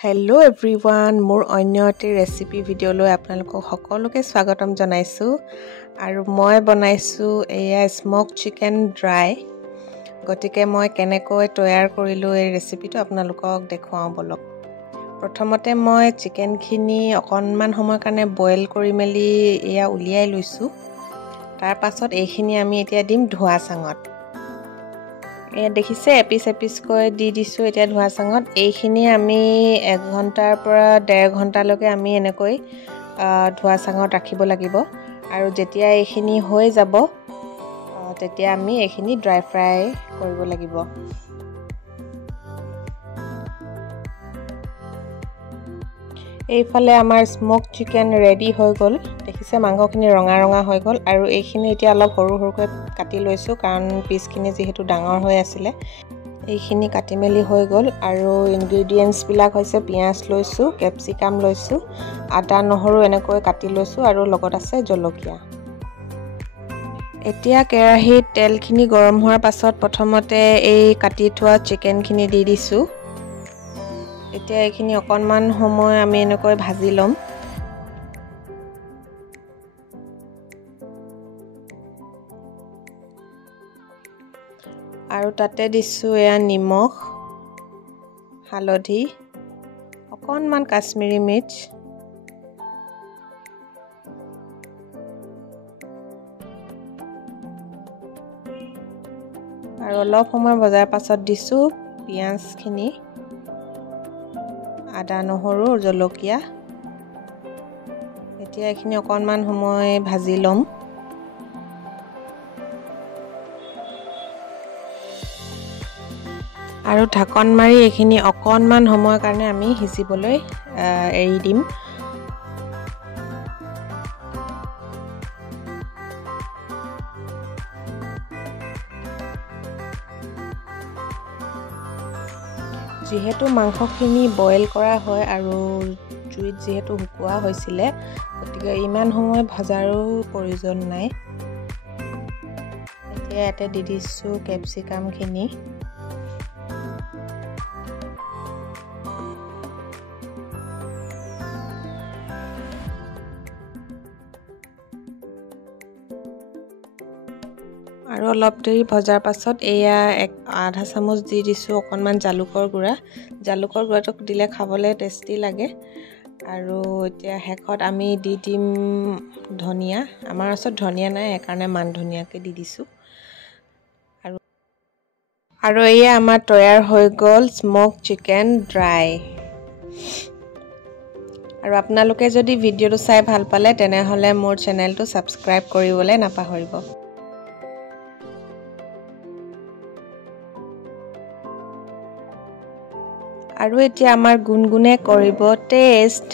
Hello everyone, মোৰ অন্য এটা ৰেচিপি ভিডিঅ'লৈ আপোনালোকক সকলোকে স্বাগতম জনাইছো আৰু মই বনাইছো এয়া স্মোক চিকেন ড্ৰাই গতিকে মই কেনেকৈ তৈয়াৰ কৰিলো এই ৰেচিপিটো আপোনালোকক দেখুৱাও বলক প্ৰথমতে মই চিকেনখিনি অকনমান সময় কাৰণে বইল কৰি মেলি এয়া উলিয়াই লৈছো তাৰ পাছত এইখিনি আমি এতিয়া দিম ধোৱা চাঙত দেখিছে এপিস কৈ দি দিছো এতিয়া ধোৱা চাঙত এইখিনি আমি 1 ঘণ্টাৰ পৰা 1.5 ঘণ্টালৈকে আমি এনেকৈ ধোৱা চাঙত ৰাখিব লাগিব আৰু যেতিয়া এইখিনি হৈ যাব তেতিয়া আমি এইখিনি ড্ৰাই ফ্ৰাই কৰিব লাগিব এইফালে আমাৰ স্মোক চিকেন ৰেডি হৈ গল দেখিছে মাংসখিনি ৰঙা ৰঙা হৈ গল আৰু এইখিনি এতিয়া অলপ সৰু সৰুকৈ কাটি লৈছো কাৰণ পিচখিনি যেহেতু ডাঙৰ হৈ আছিল এইখিনি কাটি মেলি হৈ গল আৰু ইনগ্ৰেডিয়েন্টস বিলাক হৈছে পিয়াজ লৈছো ক্যাপসিকাম লৈছো আদা নহৰু এনেকৈ কাটি লৈছো আৰু লগত আছে জলকীয়া এতিয়া কেৰাহীত তেলখিনি গৰম হোৱাৰ পাছত প্ৰথমতে এই কাটি থোৱা চিকেনখিনি দি দিছো এতিয়া এইখিনি অকনমান সময় আমি এনেকৈ ভাজি লম আৰু তাতে দিছো এয়া নিমখ হালধি অকনমান কাশ্মীৰী মিৰ্চ আৰু অলপ সময় ভজাৰ পাছত দিছো পিয়াজখিনি আদা নহৰু জলকীয়া এতিয়া এইখিনি অকনমান সময় ভাজি লম আৰু ঢাকন মাৰি এইখিনি অকনমান সময়ৰ কাৰণে আমি হিজিবলৈ এৰি দিম যেহেতু মাংসখিনি বইল কৰা হয় আৰু জুইত যেহেতু হুকুৱা হৈছিল গতিকে ইমান সময় ভাজাৰো প্ৰয়োজন নাই এতিয়া ইয়াতে দি দিছো ক্যাপসিকামখিনি আৰু অলপ দেৰি ভজাৰ পাছত এয়া আধা চামুচ দি দিছো অকনমান জালুকৰ গুড়াটো দিলে খাবলৈ টেষ্টি লাগে আৰু এতিয়া হেকত আমি দি দিম ধনিয়া আমাৰ ওচৰত ধনিয়া নাই সেইকাৰণে মান ধনিয়াকে দি দিছো আৰু এয়া আমাৰ তৈয়াৰ হৈ গল স্মোক চিকেন ড্ৰাই আৰু আপোনালোকে যদি ভিডিঅটো চাই ভাল পালে তেনেহলে মোৰ চেনেলটো সাবস্ক্ৰাইব কৰিবলৈ নাপাহৰিব আৰু এতিয়া আমাৰ গুণগুণে কৰিব টেষ্ট